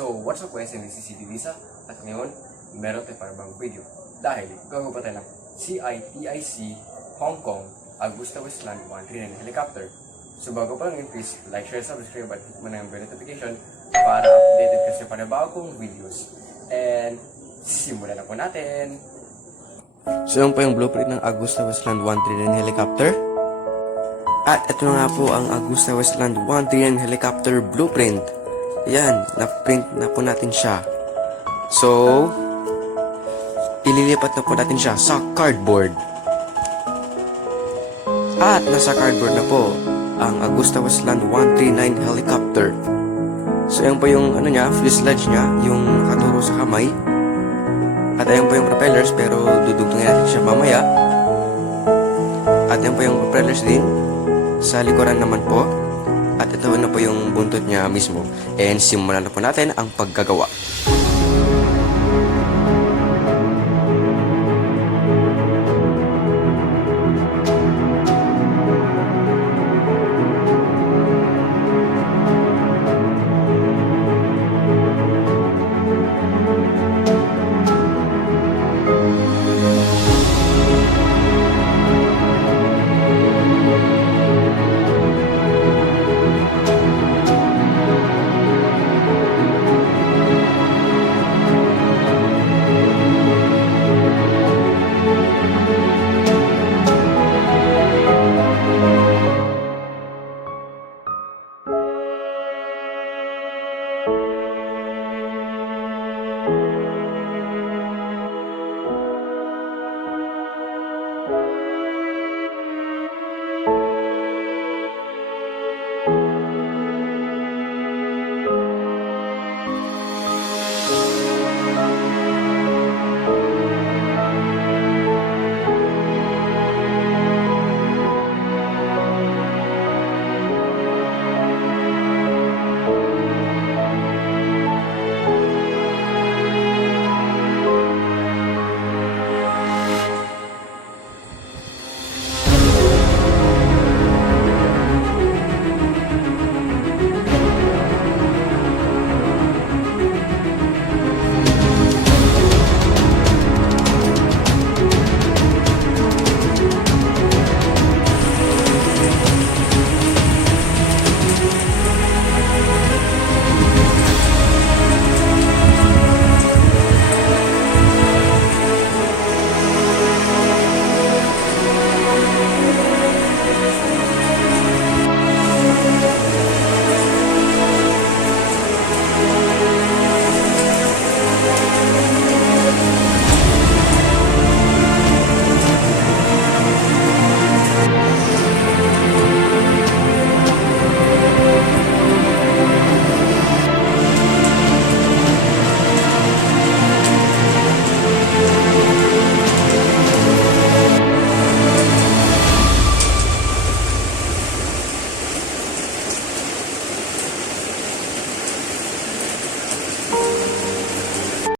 So, what's up guys, this is CITIC at ngayon, meron tayo para bang video dahil gagawa pa tayo ng CITIC Hong Kong Agusta Westland 139 helicopter. So bago pa lang yun, please like, share, subscribe at hit mo na yung bell notification para updated kasi para bagong videos. And simulan na po natin! So yun po yung blueprint ng Agusta Westland 139 helicopter. At ito na nga po ang Agusta Westland 139 helicopter blueprint. Ayan, na-print na po natin siya. So, ililipat na po natin siya sa cardboard. At nasa cardboard na po ang Agusta Westland 139 helicopter. So, yan po yung fuselage niya, yung nakaturo sa kamay. At ayan po yung propellers, pero dudugtungin natin siya mamaya. At ayan po yung propellers din sa likuran naman po. At ito na po yung buntot niya mismo. And simulan na po natin ang paggagawa.